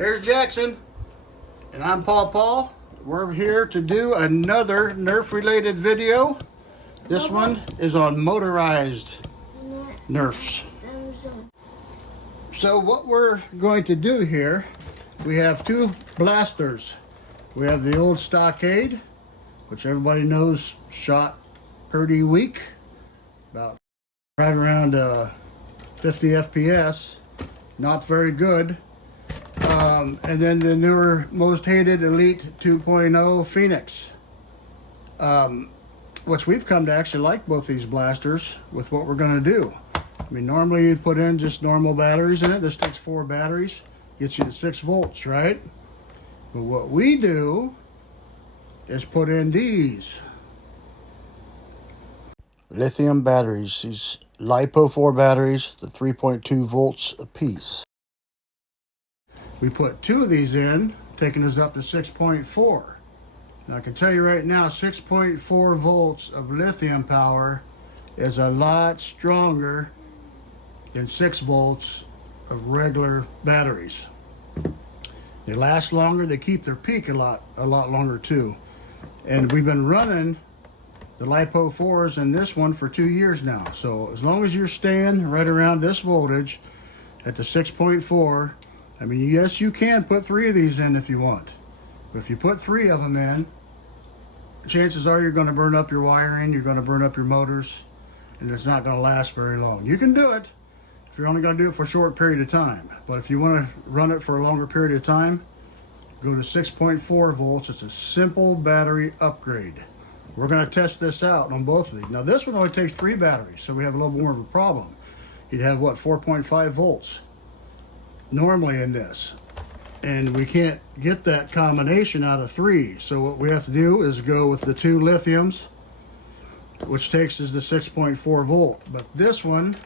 There's Jackson, and I'm Paul. We're here to do another Nerf related video. This one is on motorized Nerfs. So what we're going to do here, we have two blasters. We have the old Stockade, which everybody knows shot pretty weak, about right around 50 FPS, not very good. And then the newer, most hated Elite 2.0 Phoenix, which we've come to actually like both these blasters with what we're going to do. I mean, normally you'd put in just normal batteries in it. This takes 4 batteries, gets you to 6 volts, right? But what we do is put in these lithium batteries, these LiFEP04 batteries, the 3.2 volts a piece. We put 2 of these in, taking us up to 6.4. Now I can tell you right now, 6.4 volts of lithium power is a lot stronger than 6 volts of regular batteries. They last longer, they keep their peak a lot longer too. And we've been running the LiFEP04s in this one for 2 years now. So as long as you're staying right around this voltage at the 6.4, I mean, yes, you can put 3 of these in if you want. But if you put 3 of them in, chances are you're going to burn up your wiring, you're going to burn up your motors, and it's not going to last very long. You can do it if you're only going to do it for a short period of time. But if you want to run it for a longer period of time, go to 6.4 volts. It's a simple battery upgrade. We're going to test this out on both of these. Now, this one only takes 3 batteries, so we have a little more of a problem. You'd have, what, 4.5 volts normally in this, and we can't get that combination out of 3. So what we have to do is go with the 2 lithiums, which takes us to 6.4 volt. But this one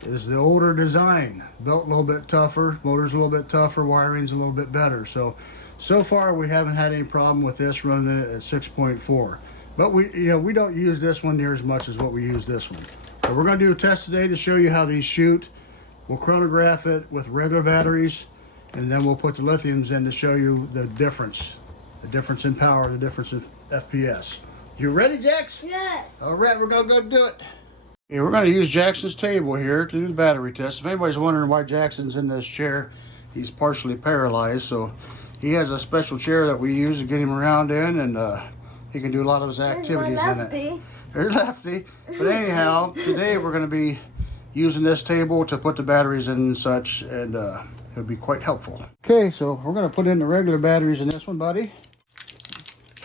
is the older design, built a little bit tougher, motor's a little bit tougher, wiring's a little bit better. So far we haven't had any problem with this running it at 6.4. But we don't use this one near as much as what we use this one. So we're going to do a test today to show you how these shoot. We'll chronograph it with regular batteries, and then we'll put the lithiums in to show you the difference in power, the difference in FPS. You ready, Jax? Yeah. All right, we're going to go do it. Okay, we're going to use Jackson's table here to do the battery test. If anybody's wondering why Jackson's in this chair, he's partially paralyzed, so he has a special chair that we use to get him around in, and he can do a lot of his activities in it. There's Lefty. But anyhow, today we're going to be using this table to put the batteries in and such, and it'll be quite helpful. Okay, so we're going to put in the regular batteries in this one, buddy.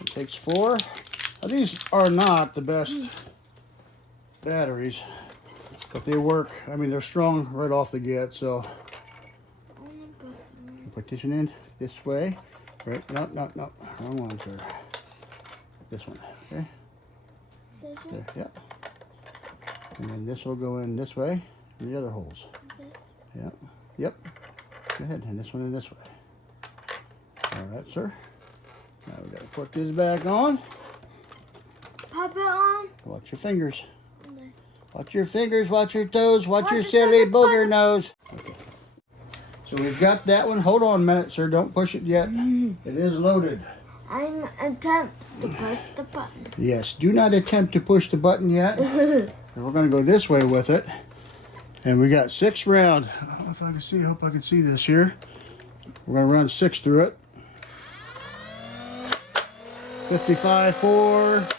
It takes 4. Now, these are not the best batteries, but they work. I mean, they're strong right off the get, so put this one in this way. Right? No, wrong one, sir. This one, okay? This one? There, yep. And then this will go in this way, and the other holes. Okay. Yep. Go ahead, and this one in this way. All right, sir. Now we got to put this back on. Pop it on. Watch your fingers. Okay. Watch your fingers, watch your toes, watch your silly booger nose. Okay. So we've got that one. Hold on a minute, sir. Don't push it yet. It is loaded. I'm attempt to push the button. Yes, do not attempt to push the button yet. We're going to go this way with it. And we got 6 round. I don't know if I can see. I hope I can see this here. We're going to run 6 through it. 55.4,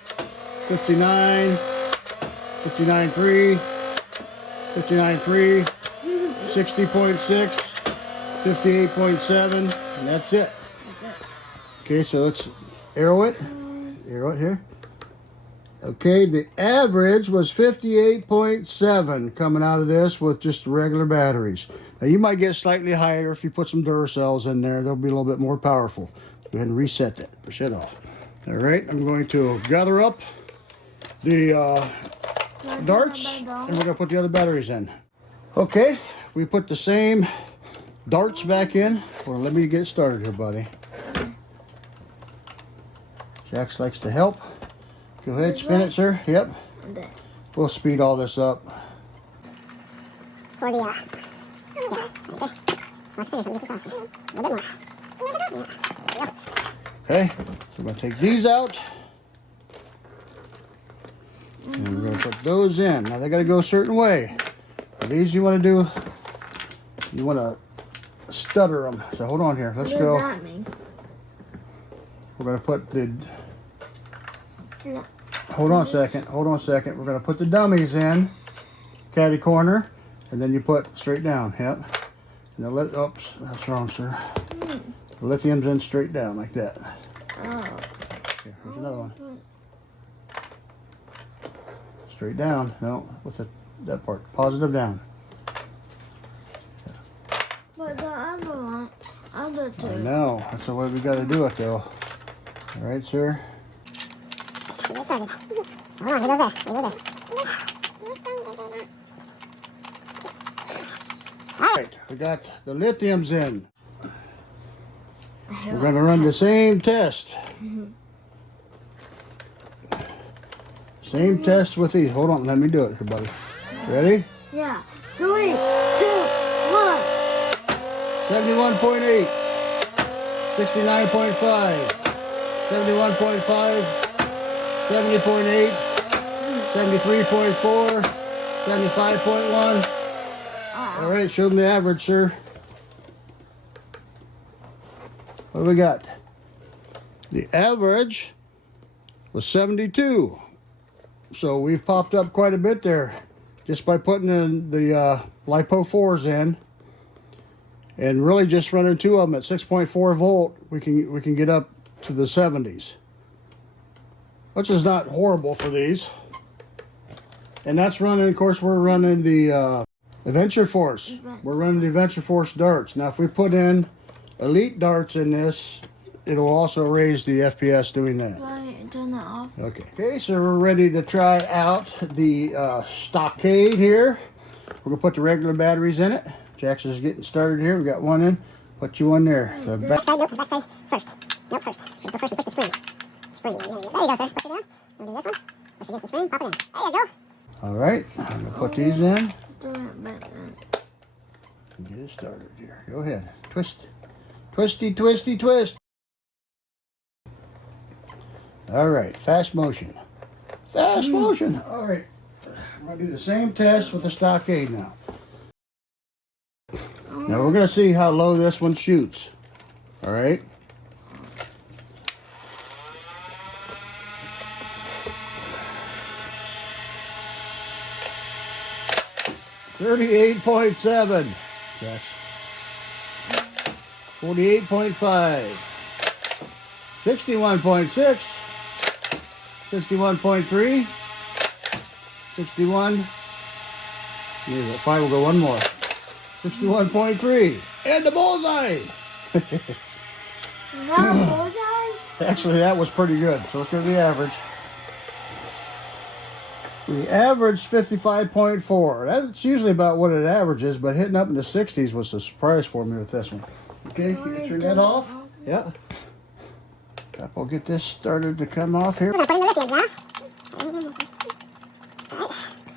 59, 59.3, 59.3, 60.6, 58.7, and that's it. Okay, so let's arrow it. Arrow it here. Okay, the average was 58.7 coming out of this with just regular batteries. Now you might get slightly higher if you put some Duracells in there. They'll be a little bit more powerful. Go ahead and reset that. Push it off. All right, I'm going to gather up the darts, and we're going to put the other batteries in. Okay, we put the same darts back in. Well, let me get started here, buddy. Jax likes to help. Go ahead, spin it, sir. Yep. We'll speed all this up. For the, watch fingers, let me get this off. A little bit more. Okay, so we're going to take these out. And we're going to put those in. Now they got to go a certain way. Now, these you want to do, you want to stutter them. So hold on here. Let's go. We're going to put the, hold on a second. Hold on a second. We're going to put the dummies in, caddy corner, and then you put straight down. Yep. And the oops, that's wrong, sir. The lithium's in straight down like that. Oh. Here, here's another one. Straight down. No, with that part. Positive down. But the other one, other two. I know. That's the way we got to do it, though. All right, sir. Get started. Hold on, he goes there. He goes there. All right, we got the lithiums in. We're going to run the same test. Same test with these. Hold on, let me do it, everybody. Ready? Yeah. 3, 2, 1. 71.8, 69.5, 71.5, 70.8, 73.4, 75.1. All right, show them the average, sir. What do we got? The average was 72. So we've popped up quite a bit there just by putting in the LiFEP04s in, and really just running two of them at 6.4 volt. We can get up to the 70s, which is not horrible for these. And that's running, of course, we're running the Adventure Force. We're running the Adventure Force darts. Now, if we put in Elite darts in this, it'll also raise the FPS doing that. Right, turn it off. Okay. Okay, so we're ready to try out the Stockade here. We're gonna put the regular batteries in it. Jax is getting started here. We got one in. Put you one there. The Backside, nope, backside first. Nope, first. Go first and push the spring. Spring. There you go, sir. Push it down. We'll do this one. Push against the spring, pop it in. There you go. All right, I'm gonna put these in. Do it better. And get it started here. Go ahead. Twist. Twisty, twisty, twist. All right, fast motion. Fast motion. All right, I'm gonna do the same test with the Stockade now. Now we're gonna see how low this one shoots. All right. $38.7. Yes. 48.5. 61.6. 61.3. 61. Maybe that 5 will go one more. 61.3. And the bullseye. Not a bullseye? Actually, that was pretty good. So let's go to the average. We averaged 55.4. That's usually about what it averages, but hitting up in the 60s was a surprise for me with this one. Okay, you can turn that off. Yeah. I'll get this started to come off here. We're going to put in the lithiums now. Alright.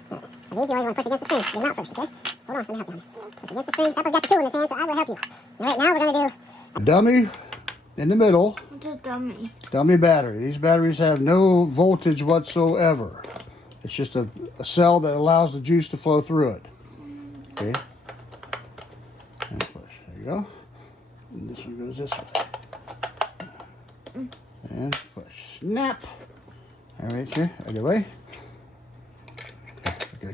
These you always want to push against the spring. Do not first, okay? Hold on, let me help you, honey. Push against the spring. Papa's got the tool in his hand, so I will help you. Alright, now we're going to do... Dummy in the middle. What's a dummy? Dummy battery. These batteries have no voltage whatsoever. It's just a cell that allows the juice to flow through it. Okay. And push. There you go. And this one goes this way. And push. Snap. All right, here. Out of the way. Okay, I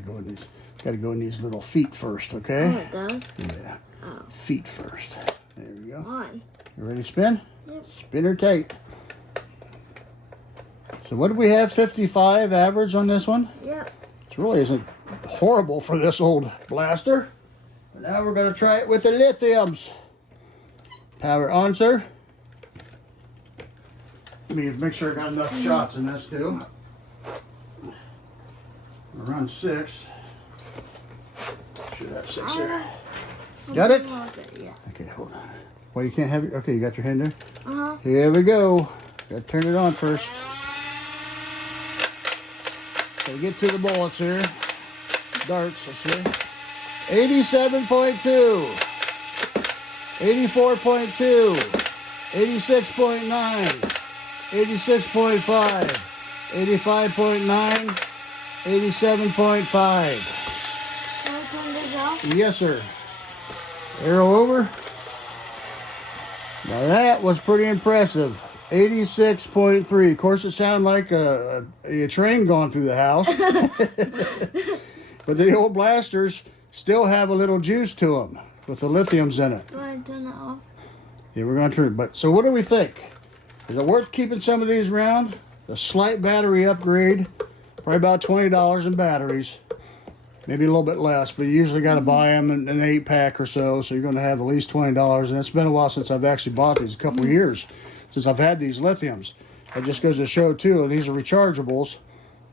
gotta go in these little feet first, okay? Oh, it does? Yeah. Oh. Feet first. There we go. Why? You ready to spin? Yep. Spin her tight. So what did we have, 55 average on this one? Yep. It really isn't horrible for this old blaster. But now we're going to try it with the lithiums. Power on, sir. Let me make sure I got enough shots in this too. We'll run 6. Should have 6 here. Got it? Yeah. Okay, hold on. Well, you can't have it. Okay, you got your hand there? Uh-huh. Here we go. Got to turn it on first. So get to the bullets here. Darts, let's see. 87.2. 84.2. 86.9, 86.5, 85.9, 87.5. Can I turn this off? Yes, sir. Arrow over. Now that was pretty impressive. 86.3. Of course, it sounded like a train going through the house. But the old blasters still have a little juice to them with the lithiums in it. Do I turn it off? Yeah, we're going to turn it. But so what do we think? Is it worth keeping some of these around? A slight battery upgrade, probably about $20 in batteries. Maybe a little bit less, but you usually got to buy them in an 8-pack or so you're going to have at least $20. And it's been a while since I've actually bought these, a couple of years since I've had these lithiums. It just goes to show, too, and these are rechargeables.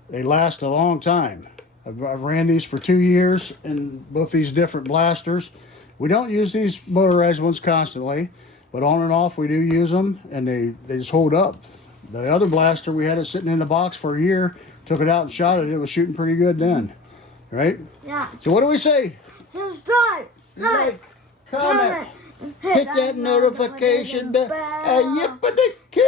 They last a long time. I've ran these for 2 years in both these different blasters. We don't use these motorized ones constantly, but on and off we do use them, and they just hold up. The other blaster, we had it sitting in the box for a year, took it out and shot it. It was shooting pretty good then. Right? Yeah. So what do we say? Subscribe, like, comment, hit that notification bell. Yippee-ki-yay!